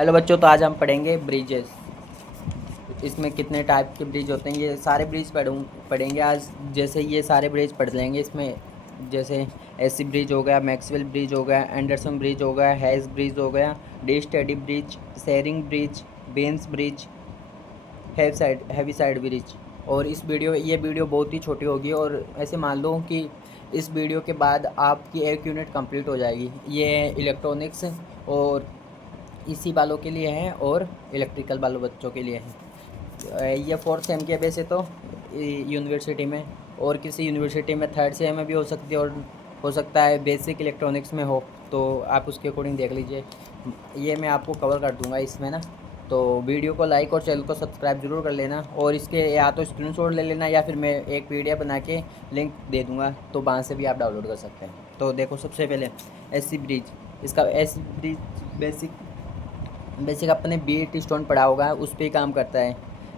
Hello बच्चों, तो आज हम पढ़ेंगे ब्रिजेस। इसमें कितने टाइप के ब्रिज होते हैं, ये सारे ब्रिज पढ़ेंगे आज। जैसे ये सारे ब्रिज पढ़ लेंगे इसमें, जैसे एसी ब्रिज हो गया, मैक्सवेल ब्रिज हो गया, एंडरसन ब्रिज हो गया, हैज़ ब्रिज हो गया, De Sauty bridge, Schering bridge, Wien's bridge, Heaviside bridge. और ये वीडियो बहुत ही छोटी होगी, और ऐसे मान लो कि इस वीडियो के बाद आपकी एक यूनिट कंप्लीट हो जाएगी। ये इलेक्ट्रॉनिक्स और इसी वालों के लिए है, और इलेक्ट्रिकल वालों बच्चों के लिए है। ये फोर्थ सेम के वैसे तो यूनिवर्सिटी में, और किसी यूनिवर्सिटी में थर्ड सेम में भी हो सकती है, और हो सकता है बेसिक इलेक्ट्रॉनिक्स में हो, तो आप उसके अकॉर्डिंग देख लीजिए। ये मैं आपको कवर कर दूंगा इसमें ना। तो वीडियो को लाइक और चैनल को सब्सक्राइब ज़रूर कर लेना, और इसके या तो स्क्रीनशॉट ले लेना, या फिर मैं एक पीडीएफ बना के लिंक दे दूंगा, तो वहाँ से भी आप डाउनलोड कर सकते हैं। तो देखो, सबसे पहले एसी ब्रिज। इसका एसी ब्रिज बेसिक अपने बीट स्टोन पढ़ा होगा, उस पर ही काम करता है।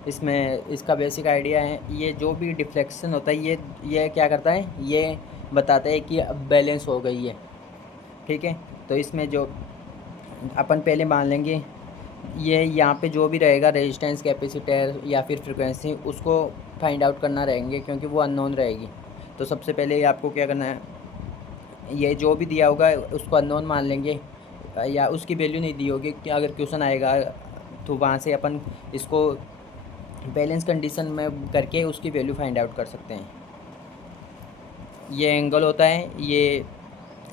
इसमें इसका बेसिक आइडिया है, ये जो भी डिफ्लेक्शन होता है ये क्या करता है, ये बताता है कि अब बैलेंस हो गई है। ठीक है, तो इसमें जो अपन पहले मान लेंगे, ये यहाँ पे जो भी रहेगा रेजिस्टेंस, कैपेसिटर या फिर फ्रिक्वेंसी, उसको फाइंड आउट करना रहेंगे, क्योंकि वो अननोन रहेगी। तो सबसे पहले आपको क्या करना है, ये जो भी दिया होगा उसको अननोन मान लेंगे, या उसकी वैल्यू नहीं दी होगी कि अगर क्वेश्चन आएगा, तो वहाँ से अपन इसको बैलेंस कंडीशन में करके उसकी वैल्यू फाइंड आउट कर सकते हैं। ये एंगल होता है, ये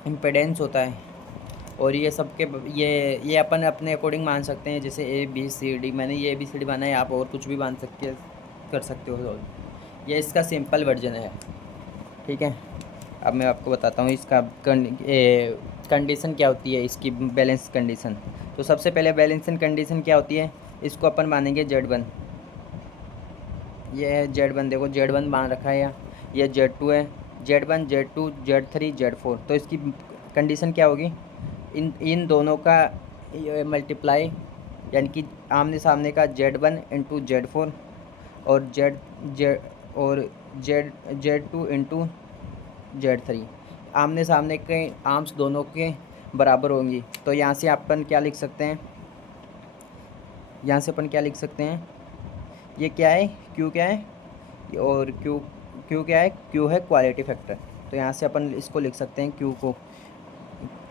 इम्पेडेंस होता है, और ये सबके ये अपन अपने अकॉर्डिंग मान सकते हैं। जैसे ABCD, मैंने ये ABCD माना है, आप और कुछ भी मान कर सकते हो। ये इसका सिंपल वर्जन है। ठीक है, अब मैं आपको बताता हूँ इसका कंडीशन क्या होती है, इसकी बैलेंस कंडीशन। तो सबसे पहले बैलेंसिंग कंडीशन क्या होती है, इसको अपन मानेंगे Z1। ये है Z1, देखो Z1 मान रखा है, ये Z2 है। Z1, Z2, Z3, Z4। तो इसकी कंडीशन क्या होगी, इन दोनों का मल्टीप्लाई, यानी कि आमने सामने का Z1 इंटू Z4, और Z2 इंटू Z3, आमने सामने के आर्म्स दोनों के बराबर होंगी। तो यहाँ से अपन क्या लिख सकते हैं, ये क्या है, Q क्या है, और Q क्या है, Q है क्वालिटी फैक्टर। तो यहाँ से अपन इसको लिख सकते हैं, Q को,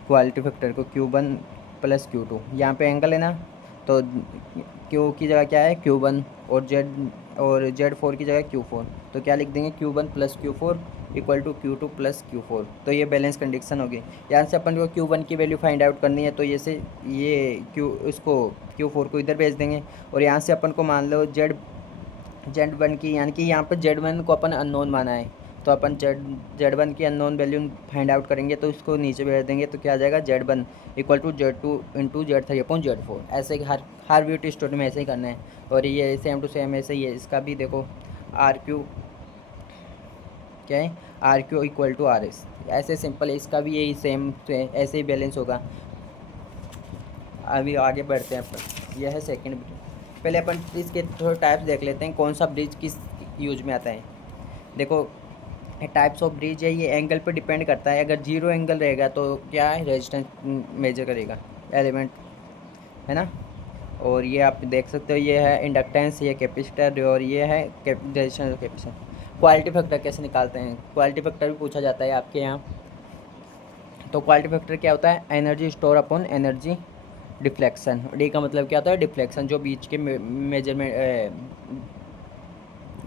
क्वालिटी फैक्टर को Q1 प्लस Q2। यहाँ पे एंगल है ना, तो Q की जगह क्या है, Q1, और Z4 की जगह Q4। तो क्या लिख देंगे, Q1 plus Q4 equal to Q2 plus Q4। तो ये बैलेंस कंडीशन होगी। यहाँ से अपन को Q1 की वैल्यू फाइंड आउट करनी है, तो ये इसको Q4 को इधर भेज देंगे, और यहाँ से अपन को मान लो Z1 की, यानी कि यहाँ पर Z1 को अपन अननोन माना है, तो अपन Z1 की अननोन वैल्यू फाइंड आउट करेंगे, तो इसको नीचे भेज देंगे, तो क्या आ जाएगा, Z1 equal to Z2 into Z3 upon Z4। ऐसे ही हर ब्यूटी स्टोरी में ऐसे ही करना है। और ये सेम टू सेम ऐसे ही है, इसका भी देखो, RQ क्या है, RQ इक्वल टू RS। ऐसे सिंपल है, इसका भी यही सेम ऐसे ही बैलेंस होगा। अभी आगे बढ़ते हैं अपन, यह है सेकेंड ब्रिज। पहले अपन इसके थोड़े टाइप्स देख लेते हैं, कौन सा ब्रिज किस यूज में आता है। देखो, टाइप्स ऑफ ब्रिज है, ये एंगल पे डिपेंड करता है। अगर जीरो एंगल रहेगा तो क्या है, रेजिस्टेंस मेजर करेगा एलिमेंट, है ना। और ये आप देख सकते हो, ये है इंडक्टेंस, ये कैपेसिटर, और ये है रेजिस्टेंस और कैपेसिटर। क्वालिटी फैक्टर कैसे निकालते हैं, क्वालिटी फैक्टर भी पूछा जाता है आपके यहाँ। तो क्वालिटी फैक्टर क्या होता है, energy store upon energy deflection. D का मतलब क्या होता है, डिफ्लेक्शन, जो बीच के मेजरमेंट,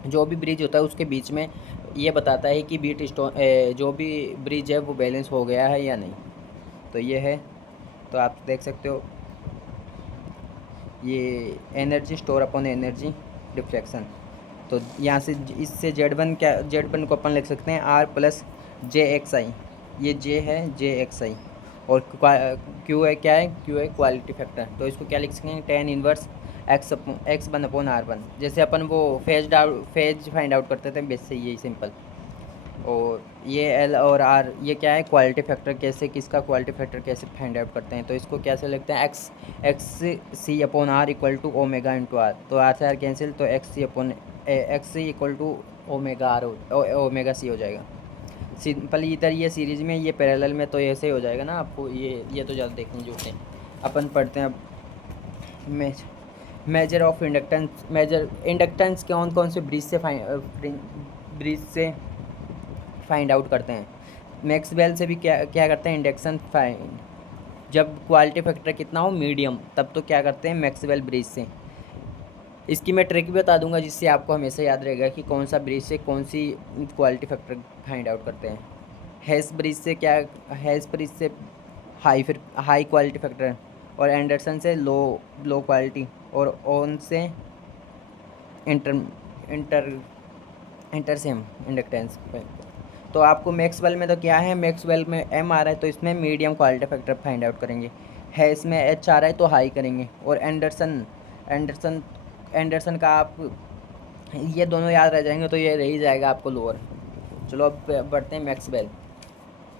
जो भी ब्रिज होता है उसके बीच में ये बताता है कि बीट स्टोन जो भी ब्रिज है वो बैलेंस हो गया है या नहीं। तो ये है, तो आप देख सकते हो, ये energy store upon energy deflection. तो यहाँ से इससे Z1 को अपन लिख सकते हैं R प्लस JXI। ये J है, JXI। और Q है, क्या है, Q है क्वालिटी फैक्टर। तो इसको क्या लिख सकते हैं, tan inverse X1 upon R1। जैसे अपन वो फेज फाइंड आउट करते थे, बेस से यही सिंपल। और ये L और R, ये क्या है, क्वालिटी फैक्टर, कैसे किसका क्वालिटी फैक्टर कैसे फाइंड आउट करते हैं। तो इसको कैसे लिखते हैं, XC upon R equal to omega into R। तो R से R कैंसिल, तो XC equal to omega C हो जाएगा। सिंपल, इधर ये सीरीज़ में, ये पैरेलल में, तो ऐसे ही हो जाएगा ना आपको। ये तो ज़्यादा देखने जो होते हैं। अपन पढ़ते हैं अब मेज measure of inductance, measure inductance कौन कौन से ब्रिज से फाइंड आउट करते हैं। मैक्सवेल से भी क्या क्या करते हैं, इंडक्शन फाइंड, जब क्वालिटी फैक्टर कितना हो मीडियम, तब तो क्या करते हैं मैक्सवेल ब्रिज से। इसकी मैं ट्रिक भी बता दूंगा जिससे आपको हमेशा याद रहेगा कि कौन सा ब्रिज से कौन सी क्वालिटी फैक्टर फाइंड आउट करते हैं। हेस ब्रिज से क्या, हेस ब्रिज से हाई क्वालिटी फैक्टर, और एंडरसन से लो क्वालिटी, और ओन से इंटर इंटर इंटरसेम इंडक्टेंस पे। तो आपको मैक्सवेल में तो क्या है, मैक्सवेल में एम आ रहा है तो इसमें medium quality factor find out करेंगे। है इसमें एच आ रहा है तो हाई करेंगे, और एंडरसन एंडरसन का आप ये दोनों याद रह जाएंगे तो ये रह ही जाएगा आपको लोअर। चलो अब बढ़ते हैं मैक्सवेल।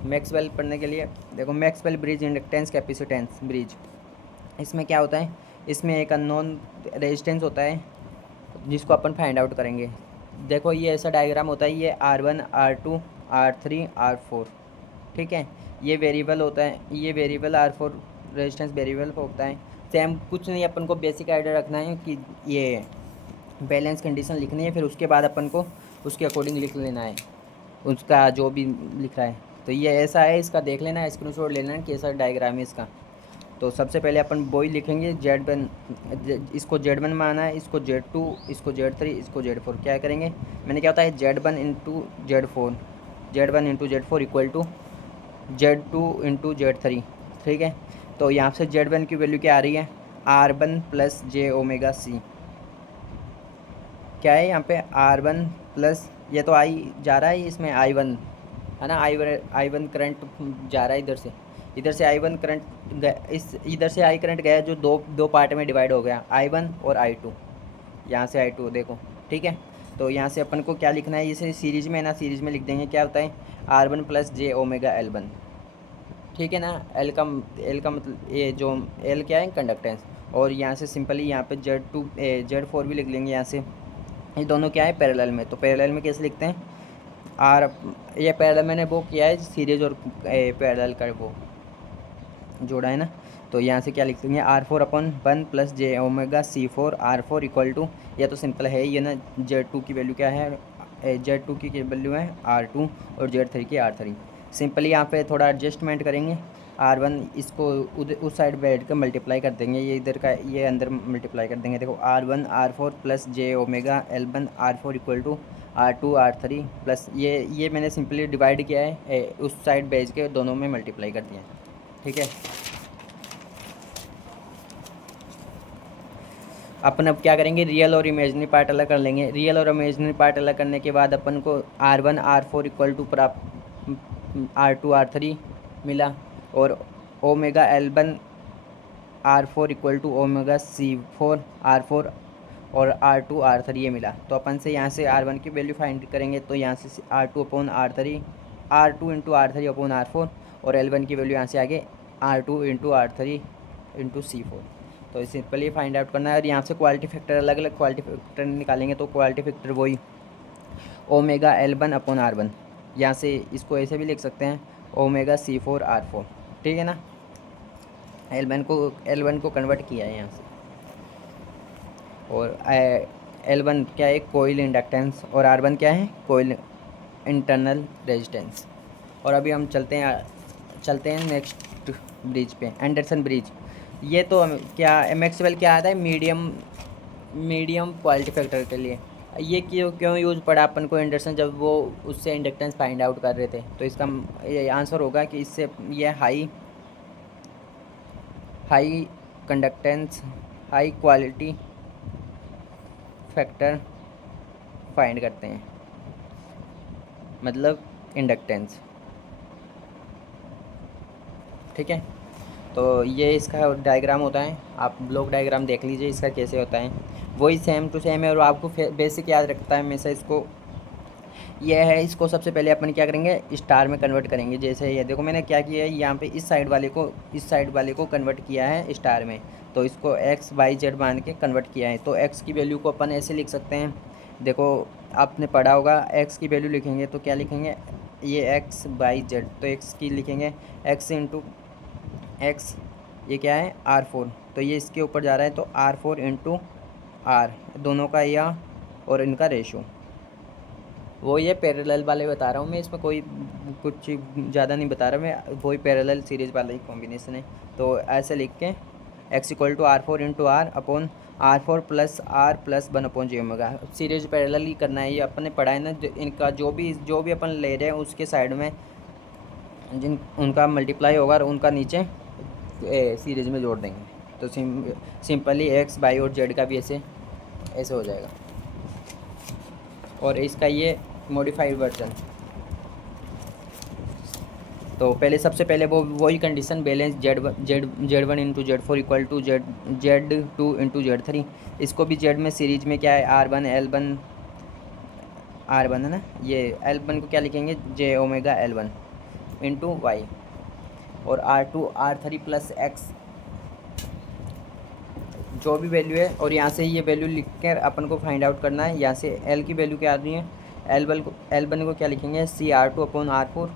मैक्सवेल पढ़ने के लिए देखो, Maxwell bridge inductance capacitance bridge, इसमें क्या होता है, इसमें एक अननोन रेजिस्टेंस होता है जिसको अपन फाइंड आउट करेंगे। देखो ये ऐसा डायग्राम होता है, ये R1 R2 R3 R4, ठीक है। ये वेरिएबल होता है, ये वेरिएबल R4 रेजिस्टेंस वेरिएबल होता है। सेम कुछ नहीं, अपन को बेसिक आइडिया रखना है कि ये बैलेंस कंडीशन लिखनी है, फिर उसके बाद अपन को उसके अकॉर्डिंग लिख लेना है उसका जो भी लिख रहा है। तो ये ऐसा है, इसका देख लेना, स्क्रीनशॉट लेना है कैसा डायग्राम है इसका। तो सबसे पहले अपन वही लिखेंगे Z1, इसको Z1 माना है, इसको Z2, इसको Z3, इसको Z4। क्या करेंगे, मैंने क्या होता है Z1 into Z4, Z1 into Z4 equal to Z2 into Z3, ठीक है। तो यहाँ से Z1 की वैल्यू क्या आ रही है, R1 plus J omega C, क्या है यहाँ पे R1 प्लस, ये तो आई जा रहा है इसमें I1 है ना, I1 करंट जा रहा है इधर से I1 करंट इस इधर से I करंट गया जो दो पार्ट में डिवाइड हो गया, I1 और I2, यहाँ से I2 देखो, ठीक है। तो यहाँ से अपन को क्या लिखना है, इसे सीरीज में है ना, सीरीज में लिख देंगे, क्या होता है R1 plus J omega L1, ठीक है ना। एल का मतलब ये जो एल क्या है कंडक्टेंस, और यहाँ से सिंपली यहाँ पे Z4 भी लिख लेंगे यहाँ से। ये दोनों क्या है पैरेलल में, तो पैरेलल में कैसे लिखते हैं, आर, ये पैरेलल मैंने वो किया है सीरीज और पैरेलल का वो जोड़ा है ना। तो यहाँ से क्या लिख देंगे, R4/1 plus J omega C4 R4 equal to, यह तो सिंपल है ये ना, Z2 की वैल्यू क्या है, Z2 की वैल्यू है R2 और Z3 की R3। सिंपली यहाँ पे थोड़ा एडजस्टमेंट करेंगे, R1 इसको उस साइड बैठ कर मल्टीप्लाई कर देंगे, ये इधर का ये अंदर मल्टीप्लाई कर देंगे। देखो R1 R4 plus J omega L1 R4 equal to R2 R3 plus ये मैंने सिंपली डिवाइड किया है, उस साइड भेज के दोनों में मल्टीप्लाई कर दिया, ठीक है। अपन अब क्या करेंगे, रियल और इमेजनरी पार्ट अलग कर लेंगे। रियल और इमेजनरी पार्ट अलग करने के बाद अपन को R1 R4 equal to R2 R3 मिला, और omega L1 R4 equal to omega C4 R4 और R2 R3 ये मिला। तो अपन से यहाँ से R1 की वैल्यू फाइंड करेंगे, तो यहाँ से R2 into R3 upon R4, और L1 की वैल्यू यहाँ से आगे R2 into R3 into C4। तो सिंपली फाइंड आउट करना है, और यहाँ से क्वालिटी फैक्टर अलग अलग क्वालिटी फैक्टर निकालेंगे, तो क्वालिटी फैक्टर वही ओमेगा L1 अपॉन R1, यहाँ से इसको ऐसे भी लिख सकते हैं ओमेगा C4 R4, ठीक है ना। L1 को कन्वर्ट किया है यहाँ से, और L1 क्या है कोइल इंडक्टेंस, और R1 क्या है कोइल इंटरनल रेजिस्टेंस। और अभी हम चलते हैं नेक्स्ट ब्रिज पे, एंडरसन ब्रिज। ये तो क्या मैक्सवेल क्या आता है, मीडियम क्वालिटी फैक्टर के लिए। ये क्यों यूज़ पड़ा अपन को एंडरसन, जब वो उससे इंडक्टेंस फाइंड आउट कर रहे थे। तो इसका ये आंसर होगा कि इससे ये high conductance high quality factor find करते हैं, मतलब इंडक्टेंस, ठीक है। तो ये इसका डायग्राम होता है, आप ब्लॉक डायग्राम देख लीजिए इसका कैसे होता है, वही सेम टू सेम है, और आपको बेसिक याद रखता है हमेशा इसको। ये है, इसको सबसे पहले अपन क्या करेंगे स्टार में कन्वर्ट करेंगे। जैसे ये देखो मैंने क्या किया है, यहाँ पे इस साइड वाले को कन्वर्ट किया है स्टार में, तो इसको XYZ मान के कन्वर्ट किया है। तो x की वैल्यू को अपन ऐसे लिख सकते हैं, देखो आपने पढ़ा होगा, x की वैल्यू लिखेंगे तो क्या लिखेंगे, ये XYZ, तो x की लिखेंगे x इंटू x, ये क्या है R4, तो ये इसके ऊपर जा रहा है, तो R4 इंटू आर दोनों का या और इनका रेशो। वो ये पैरेलल वाले बता रहा हूँ मैं, इसमें कोई कुछ ज़्यादा नहीं बता रहा मैं, वही पैरेलल सीरीज़ वाला ही कॉम्बिनेशन है। तो ऐसे लिख के x equal to R4 into R upon R4 plus R plus 1 upon J omega. Series parallel ही करना है, ये अपन ने पढ़ा है ना, इनका जो भी अपन ले रहे हैं उसके साइड में जिन उनका मल्टीप्लाई होगा और उनका नीचे सीरीज में जोड़ देंगे। तो सिंपली एक्स वाई और जेड का भी ऐसे ऐसे हो जाएगा। और इसका ये मॉडिफाइड वर्जन, तो पहले सबसे पहले वही condition balance Z one into Z four equal to Z two into Z three. इसको भी जेड में सीरीज में क्या है R1 L1 है ना, ये L1 को क्या लिखेंगे जे ओमेगा L1 इंटू वाई, और R2 R3 प्लस एक्स जो भी वैल्यू है, और यहाँ से ये वैल्यू लिख कर अपन को फाइंड आउट करना है। यहाँ से L की वैल्यू क्या आ रही है, L1 को क्या लिखेंगे CR2 upon R4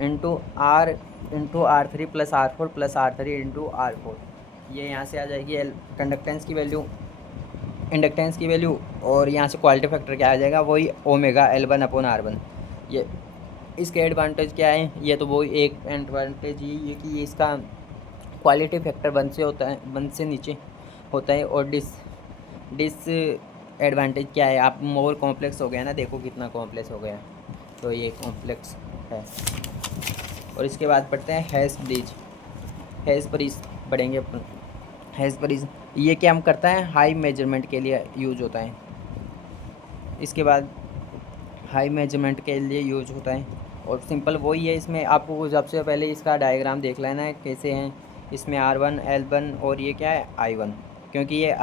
into R3 plus R4 plus R3 into R4। ये यहाँ से आ जाएगी कंडक्टेंस की वैल्यू, इंडक्टेंस की वैल्यू, और यहाँ से क्वालिटी फैक्टर क्या आ जाएगा, वही ओमेगा L1 अपॉन R1। ये इसके एडवांटेज क्या है, ये तो वो एक एडवांटेज ये कि ये इसका क्वालिटी फैक्टर 1 से होता है, 1 से नीचे होता है। और डिस एडवांटेज क्या है, आप मोर कॉम्प्लेक्स हो गया ना, देखो कितना कॉम्प्लेक्स हो गया, तो ये कॉम्प्लेक्स है। और इसके बाद पढ़ते हैं हैश ब्रिज पढ़ेंगे अपन। हैश ब्रिज ये क्या हम करता है, हाई मेजरमेंट के लिए यूज होता है। इसके बाद हाई मेजरमेंट के लिए यूज होता है, और सिंपल वही है। इसमें आपको सबसे पहले इसका डायग्राम देख लेना है कैसे हैं। इसमें R1 L1 और ये क्या है I1, क्योंकि ये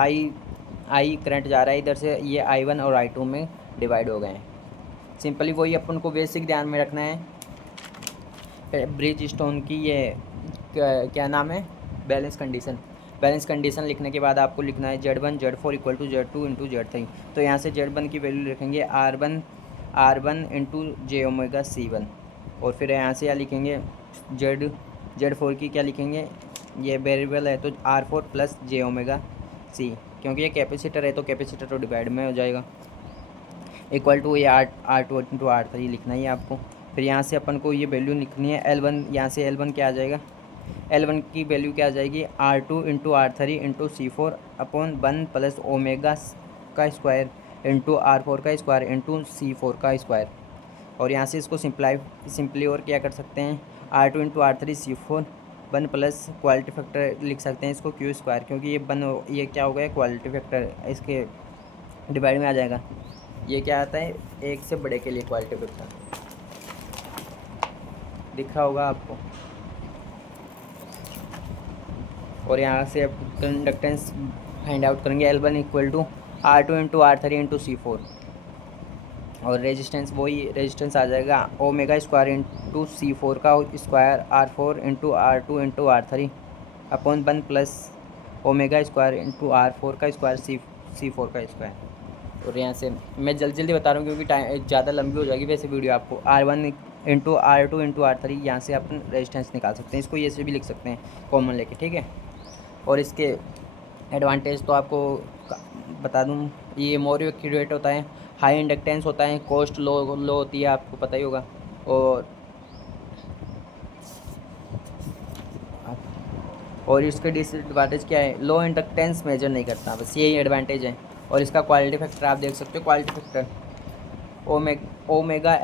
I करंट जा रहा है इधर से, ये I1 और I2 में डिवाइड हो गए हैं। सिंपली वही अपन को बेसिक ध्यान में रखना है। ब्रिज स्टोन की ये क्या नाम है, बैलेंस कंडीशन लिखने के बाद आपको लिखना है Z1 Z4 equal to Z2 into Z3। तो यहाँ से Z1 की वैल्यू लिखेंगे R1 इंटू जे ओमेगा C1, और फिर यहाँ से क्या लिखेंगे Z4 की क्या लिखेंगे, ये वेरिएबल है तो R4 plus J omega C, क्योंकि ये कैपेसिटर है तो कैपेसिटर तो डिवाइड में हो जाएगा, इक्वल टू ये R2 इंटू R3 लिखना ही है आपको। फिर यहाँ से अपन को ये वैल्यू लिखनी है L1, यहाँ से L1 क्या आ जाएगा, L1 की वैल्यू क्या आ जाएगी R2 into R3 into C4 upon 1 plus omega का स्क्वायर इंटू R4 का स्क्वायर इंटू C4 का स्क्वायर। और यहाँ से इसको सिंपली और क्या कर सकते हैं, R2 into R3 C4 1 plus quality factor लिख सकते हैं इसको Q स्क्वायर, क्योंकि ये क्या हो गया क्वालिटी फैक्टर, इसके डिवाइड में आ जाएगा। ये क्या आता है, एक से बड़े के लिए क्वालिटी फैक्टर दिखा होगा आपको। और यहाँ से अब कंडक्टेंस फाइंड आउट करेंगे, L1 equal to R2 into R3 into C4, और रेजिस्टेंस वही रेजिस्टेंस आ जाएगा ओमेगा स्क्वायर इंटू C4 का square R4 into R2 into R3 upon 1 plus omega square into R4 का स्क्वायर C4 का square. और यहाँ से मैं जल्दी बता रहा हूँ क्योंकि टाइम ज़्यादा लंबी हो जाएगी वैसे वीडियो। आपको R1 into R2 into R3 यहाँ से अपन रेजिस्टेंस निकाल सकते हैं, इसको ये से भी लिख सकते हैं कॉमन लेके, ठीक है। और इसके एडवांटेज तो आपको बता दूँ, ये मोर एक्यूरेट होता है, हाई इंडक्टेंस होता है, कॉस्ट लो होती है, आपको पता ही होगा। और इसके डिसएडवांटेज क्या है, लो इंडक्टेंस मेजर नहीं करता, बस यही एडवांटेज है। और इसका क्वालिटी फैक्टर आप देख सकते हो, quality factor omega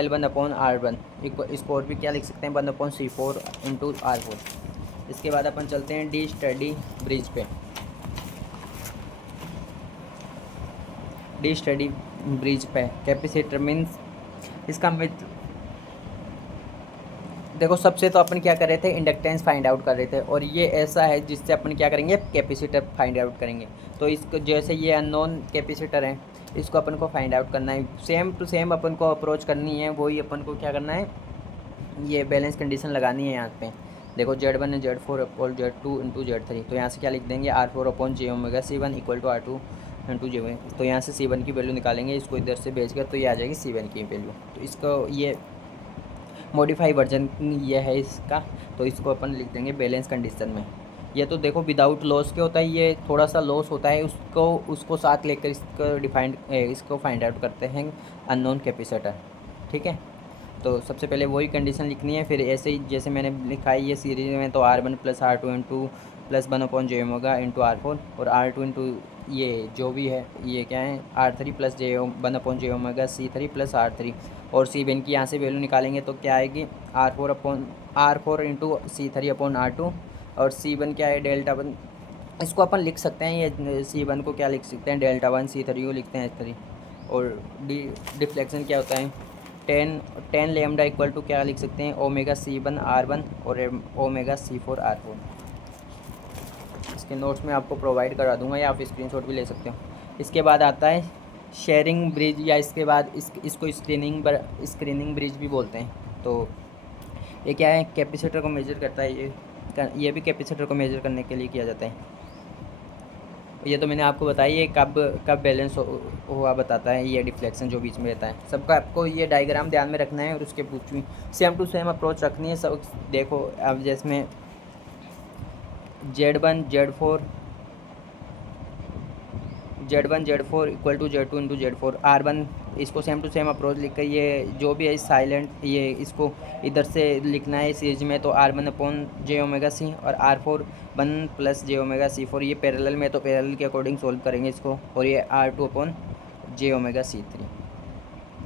L1 upon R1, इसको और भी क्या लिख सकते हैं 1 अपॉन C4 इंटू R4। इसके बाद अपन चलते हैं डी स्टडी ब्रिज पे। कैपेसिटर मीन्स इसका देखो, सबसे तो अपन क्या कर रहे थे, इंडक्टेंस फाइंड आउट कर रहे थे, और ये ऐसा है जिससे अपन क्या करेंगे, कैपेसिटर फाइंड आउट करेंगे। तो इसको जैसे ये अननोन कैपेसिटर है, इसको अपन को फाइंड आउट करना है, सेम टू सेम अपन को अप्रोच करनी है। वही अपन को क्या करना है, ये बैलेंस कंडीशन लगानी है यहाँ पे। देखो Z1 है Z4 upon Z2 into Z3, तो यहाँ से क्या लिख देंगे R4 upon J omega C1 equal to R2 into J1। तो यहाँ से C1 की वैल्यू निकालेंगे, इसको इधर से भेज कर तो ये आ जाएगी C1 की वैल्यू। तो इसको ये मॉडिफाई वर्जन ये है इसका, तो इसको अपन लिख देंगे बैलेंस कंडीशन में। ये तो देखो विदाउट लॉस के होता है, ये थोड़ा सा लॉस होता है, उसको साथ लेकर इसको फाइंड आउट करते हैं अननोन कैपेसिटर। ठीक है, तो सबसे पहले वही कंडीशन लिखनी है। फिर ऐसे ही जैसे मैंने लिखा है ये सीरीज में, तो R1 + R2 into +1/j into R4, और R2 इंटू ये जो भी है ये क्या है R3 + j1/j C3 + R3, और C1 की यहाँ से वैल्यू निकालेंगे तो क्या आएगी R4 इंटू C3/R2, और C1 क्या है डेल्टा 1, इसको अपन लिख सकते हैं ये C1 को क्या लिख सकते हैं डेल्टा 1, C3 को लिखते हैं S3, और डिफ्लेक्शन क्या होता है 10 लेमडा इक्वल टू क्या लिख सकते हैं ओमेगा C1 R1 और ओमेगा C4 R4। इसके नोट्स में आपको प्रोवाइड करा दूंगा या आप स्क्रीनशॉट भी ले सकते हो। इसके बाद आता है शेयरिंग ब्रिज, या इसके बाद इसको स्क्रीनिंग ब्रिज भी बोलते हैं। तो ये क्या है कैपेसिटर को मेजर करता है, ये भी कैपेसिटर को मेजर करने के लिए किया जाता है। ये तो मैंने आपको बताया ये कब बैलेंस हुआ बताता है, ये डिफ्लेक्शन जो बीच में रहता है। सबका आपको ये डायग्राम ध्यान में रखना है और उसके पूछ भी सेम टू सेम अप्रोच रखनी है सब। देखो अब जिसमें Z1 Z4 equal to Z2 into Z4 R1, इसको सेम टू सेम अप्रोच लिख कर ये जो भी है साइलेंट ये इसको इधर से लिखना है सीरीज में, तो R1/j⍵c और R4 1 + j⍵c4, ये पैरेलल में तो पैरेलल के अकॉर्डिंग सोल्व करेंगे इसको, और ये R2/j⍵c3।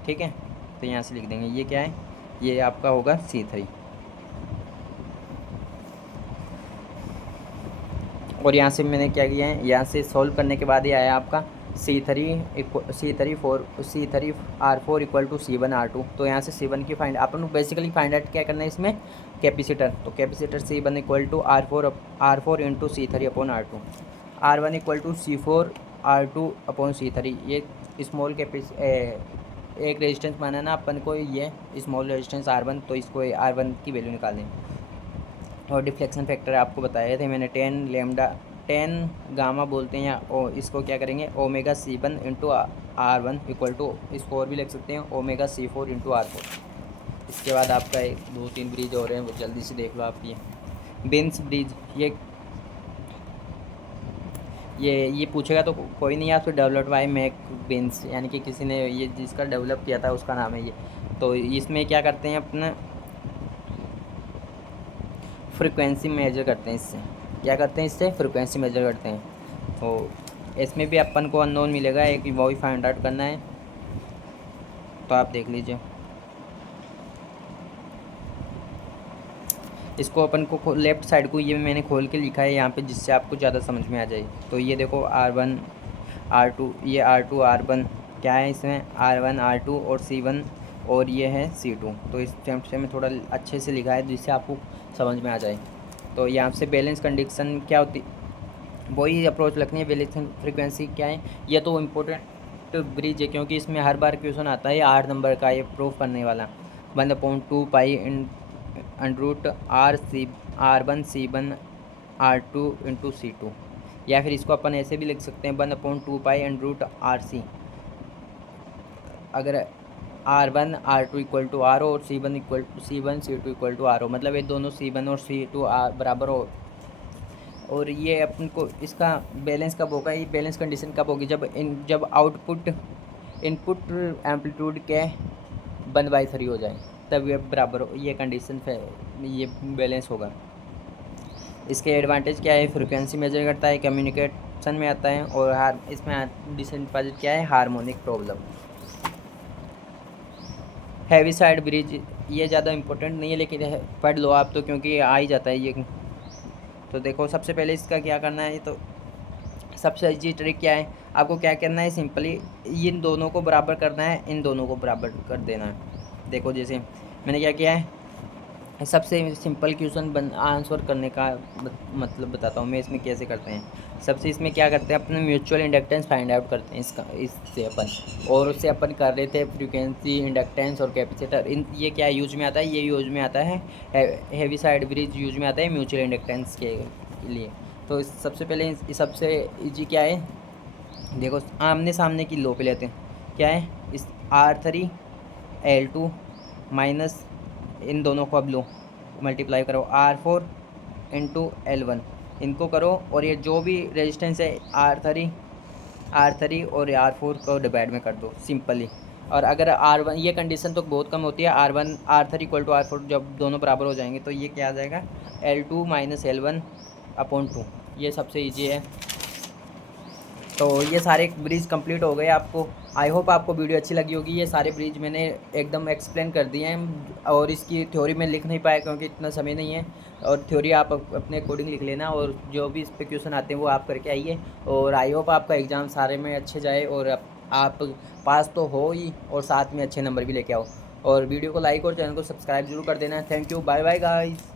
ठीक है, तो यहाँ से लिख देंगे ये क्या है, ये आपका होगा C3, और यहाँ से मैंने क्या किया है यहाँ से सॉल्व करने के बाद ये आया आपका C3 R4 equal to C1 R2। तो यहाँ से C1 की फाइंड अपन बेसिकली फाइंड आउट क्या करना है इसमें कैपेसिटर, तो capacitor C1 equal to R4 into C3/R2, R1 equal to C4 R2/C3। ये स्मॉल एक रेजिस्टेंस माना ना अपन को, ये स्मॉल रेजिस्टेंस R1, तो इसको R1 की वैल्यू निकालें। और डिफ्लेक्शन फैक्टर आपको बताए थे मैंने 10 गामा बोलते हैं, या इसको क्या करेंगे omega C1 into R1 equal to, इसको और भी लिख सकते हैं ओमेगा C4 इंटू R4। इसके बाद आपका 2-3 ब्रिज हो रहे हैं, वो जल्दी से देख लो आप। ये बेंस ब्रिज, ये पूछेगा तो कोई नहीं, आपसे डेवलप्ड बाय मैक बेंस, यानी कि किसी ने ये जिसका डेवलप किया था उसका नाम है ये। तो इसमें क्या करते हैं अपना फ्रीक्वेंसी मेजर करते हैं, इससे क्या करते हैं इससे फ्रीक्वेंसी मेजर करते हैं। तो इसमें भी अपन को अननोन मिलेगा, एक वो ही फाइंड आउट करना है, तो आप देख लीजिए। इसको अपन को लेफ़्ट साइड को ये मैंने खोल के लिखा है यहाँ पे, जिससे आपको ज़्यादा समझ में आ जाए। तो ये देखो R1 R2, ये R2 R1 क्या है इसमें R1 R2 और C1, और ये है C2। तो इस टाइम से मैं थोड़ा अच्छे से लिखा है जिससे आपको समझ में आ जाए। तो यहाँ से बैलेंस कंडीशन क्या होती, वही अप्रोच रखनी है। बैलेंस फ्रीक्वेंसी क्या है, ये तो इम्पोर्टेंट ब्रिज है क्योंकि इसमें हर बार क्वेश्चन आता है 8 नंबर का, ये प्रूफ करने वाला 1/2 पाई R1 C1 R2 into C2, या फिर इसको अपन ऐसे भी लिख सकते हैं 1/2 पाई √RC। अगर R1 R2 equal to R और C1 C2 equal to R, मतलब ये दोनों C1 और C2 बराबर हो। और ये अपन को इसका बैलेंस कब होगा, ये बैलेंस कंडीशन कब होगी, जब आउटपुट इनपुट एम्पलीट्यूड के 1/3 हो जाए, तब ये बराबर हो, ये कंडीशन ये बैलेंस होगा। इसके एडवांटेज क्या है, फ्रीक्वेंसी मेजर करता है, कम्युनिकेशन में आता है, और इसमें डिसएडवांटेज क्या है harmonic problem. Heavy side bridge, ये ज़्यादा इम्पोर्टेंट नहीं है लेकिन पढ़ लो आप तो, क्योंकि आ ही जाता है ये। तो देखो सबसे पहले इसका क्या करना है, तो सबसे अच्छी ट्रिक क्या है, आपको क्या करना है सिंपली इन दोनों को बराबर करना है, इन दोनों को बराबर कर देना है। देखो जैसे मैंने क्या किया है, सबसे सिंपल क्वेश्चन आंसर करने का मतलब बताता हूँ मैं इसमें कैसे करते हैं। सबसे इसमें क्या करते हैं अपने म्यूचुअल इंडक्टेंस फाइंड आउट करते हैं इससे अपन, और उससे अपन कर रहे थे फ्रीक्वेंसी इंडक्टेंस और कैपेसिटर। ये क्या यूज में आता है, ये यूज में आता है हैवी साइड ब्रिज यूज में आता है म्यूचुअल इंडक्टेंस के लिए। तो सबसे पहले सबसे ईजी क्या है, देखो आमने सामने की लो पे लेते हैं, क्या है इस R3 L2 माइनस इन दोनों को अब लो मल्टीप्लाई करो R4 इंटू L1, इनको करो और ये जो भी रेजिस्टेंस है R3 और R4 को डिवाइड में कर दो सिंपली। और अगर R1, ये कंडीशन तो बहुत कम होती है, R3 इक्वल टू R4 जब दोनों बराबर हो जाएंगे तो ये क्या आ जाएगा L2 माइनस L1/2। ये सबसे ईजी है। तो ये सारे ब्रिज कंप्लीट हो गए। आपको आई होप आपको वीडियो अच्छी लगी होगी। ये सारे ब्रिज मैंने एकदम एक्सप्लेन कर दिए हैं और इसकी थ्योरी में लिख नहीं पाया क्योंकि इतना समय नहीं है। और थ्योरी आप अपने अकॉर्डिंग लिख लेना और जो भी इस पे क्वेश्चन आते हैं वो आप करके आइए। और आई होप आपका एग्ज़ाम सारे में अच्छे जाए और आप पास तो हो ही और साथ में अच्छे नंबर भी लेके आओ। और वीडियो को लाइक और चैनल को सब्सक्राइब जरूर कर देना। Thank you, bye bye guys.